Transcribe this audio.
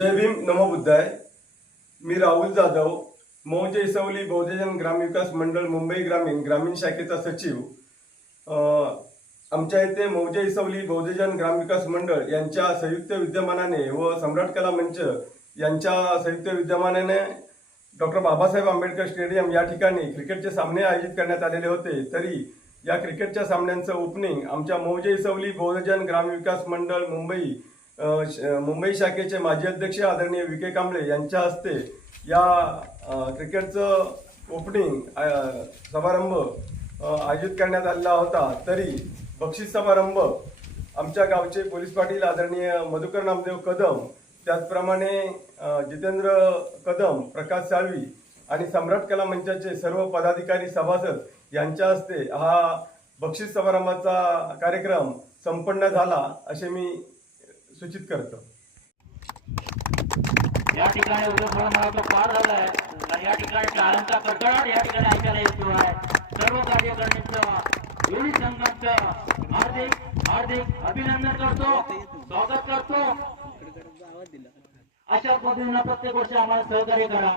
जय भीम नमो बुद्धाय। मी राहुल जाधव मौजे इसवली बहुजन ग्रामविकास मंडळ मुंबई ग्रामीण ग्रामीण शाखेचा सचिव. आमच्या इथे मौजे इसवली बहुजन ग्रामविकास मंडळ यांच्या संयुक्त विद्यमानाने व सम्राट कला मंच यांच्या संयुक्त विद्यमानाने डॉक्टर बाबासाहेब आंबेडकर स्टेडियम या ठिकाणी क्रिकेटचे सामने आयोजित करण्यात आलेले होते. तरी या क्रिकेटच्या सामन्यांचं ओपनिंग आमच्या मौजे इसवली बहुजन ग्रामविकास मंडळ मुंबई मुंबई शाखेचे माजी अध्यक्ष आदरणीय विके कांबळे यांच्या हस्ते या क्रिकेटचं ओपनिंग समारंभ आयोजित करण्यात आलेला होता. तरी बक्षीस समारंभ आमच्या गावचे पोलीस पाटील आदरणीय मधुकर नामदेव कदम त्याचप्रमाणे जितेंद्र कदम प्रकाश साळवी आणि सम्राट कला मंचाचे सर्व पदाधिकारी सभासद यांच्या हस्ते हा बक्षीस समारंभाचा कार्यक्रम संपन्न झाला असे मी सूचित करतो. या ठिकाणी उद्योग मला तो पार झालाय आणि या ठिकाणी टाळांचा कडकडाट या ठिकाणी ऐकायला येतो आहे. सर्व कार्यकर्त्यांचं दोन्ही संघांचं हार्दिक हार्दिक अभिनंदन करतो. स्वागत करतो. अशा पद्धतीनं प्रत्येक वर्षी आम्हाला सहकार्य करा.